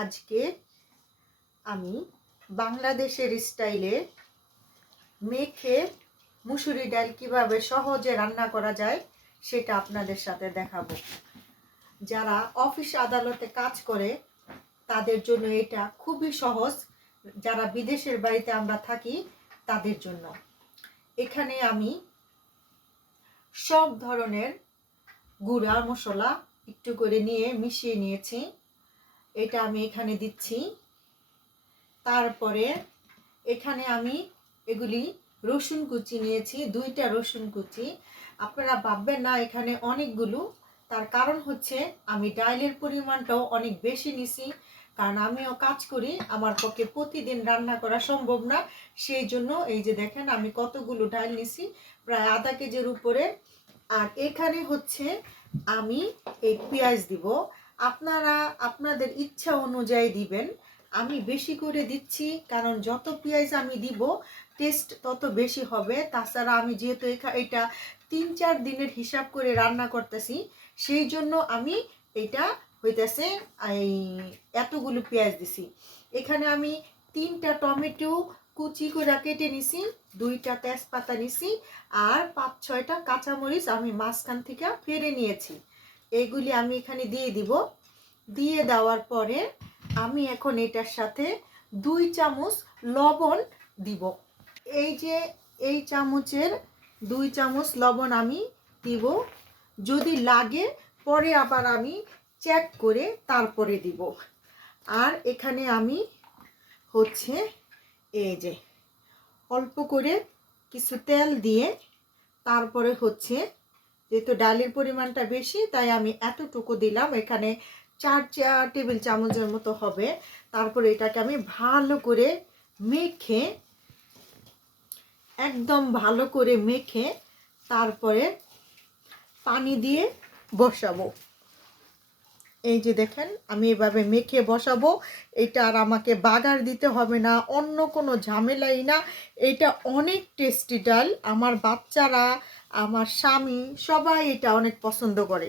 আজকে আমি বাংলাদেশের স্টাইলে মেখে মুসুরি ডাল কিভাবে সহজে রান্না করা যায় সেটা আপনাদের সাথে দেখাবো। যারা অফিস আদালতে কাজ করে তাদের জন্য এটা খুবই সহজ, যারা বিদেশের বাড়িতে আমরা থাকি তাদের জন্য। এখানে আমি সব ধরনের গুঁড়া মশলা একটু করে নিয়ে মিশিয়ে নিয়েছি, এটা আমি এখানে দিচ্ছি। তারপরে এখানে আমি এগুলি রসুন কুচি নিয়েছি, 2টা রসুন কুচি। আপনারা ভাববেন না এখানে অনেকগুলো, তার কারণ হচ্ছে আমি ডালের পরিমাণটাও অনেক বেশি নিছি, কারণ আমিও কাজ করি, আমার পক্ষে প্রতিদিন রান্না করা সম্ভব না। সেই জন্য এই যে দেখেন আমি কতগুলো ডাল নিছি, প্রায় আধা কেজির উপরে। আর এখানে হচ্ছে আমি এই পেঁয়াজ দিব, আপনারা আপনাদের ইচ্ছা অনুযায়ী দিবেন। আমি বেশি করে দিচ্ছি কারণ যত পেঁয়াজ আমি দিব টেস্ট তত বেশি হবে। তাছাড়া আমি যেহেতু এটা 3-4 দিনের হিসাব করে রান্না করতেছি, সেই জন্য আমি এটা হইতেছে এই এতগুলো পেঁয়াজ দিছি। এখানে আমি 3টা টমেটো কুচি করে কেটে নিছি, 2টা তেজপাতা নিছি, আর 5-6টা কাঁচামরিচ আমি মাঝখান থেকে ফেড়ে নিয়েছি। এইগুলি আমি এখানে দিয়ে দিব। দিয়ে দেওয়ার পরে আমি এখন এটার সাথে 2 চামচ লবণ দিব। এই যে এই চামচের 2 চামচ লবণ আমি দিব, যদি লাগে পরে আবার আমি চেক করে তারপরে দিব। আর এখানে আমি হচ্ছে এই যে অল্প করে কিছু তেল দিয়ে, তারপরে হচ্ছে যেহেতু ডালের পরিমাণটা বেশি তাই আমি এতটুকু দিলাম, এখানে 4 টেবিল চামচের মতো হবে। তারপরে এটাকে আমি ভালো করে মেখে, একদম ভালো করে মেখে তারপরে পানি দিয়ে বসাবো। এই যে দেখেন আমি এভাবে মেখে বসাবো। এটা আর আমাকে বাগার দিতে হবে না, অন্য কোনো ঝামেলাই না। এটা অনেক টেস্টি ডাল, আমার বাচ্চারা আমার স্বামী সবাই এটা অনেক পছন্দ করে।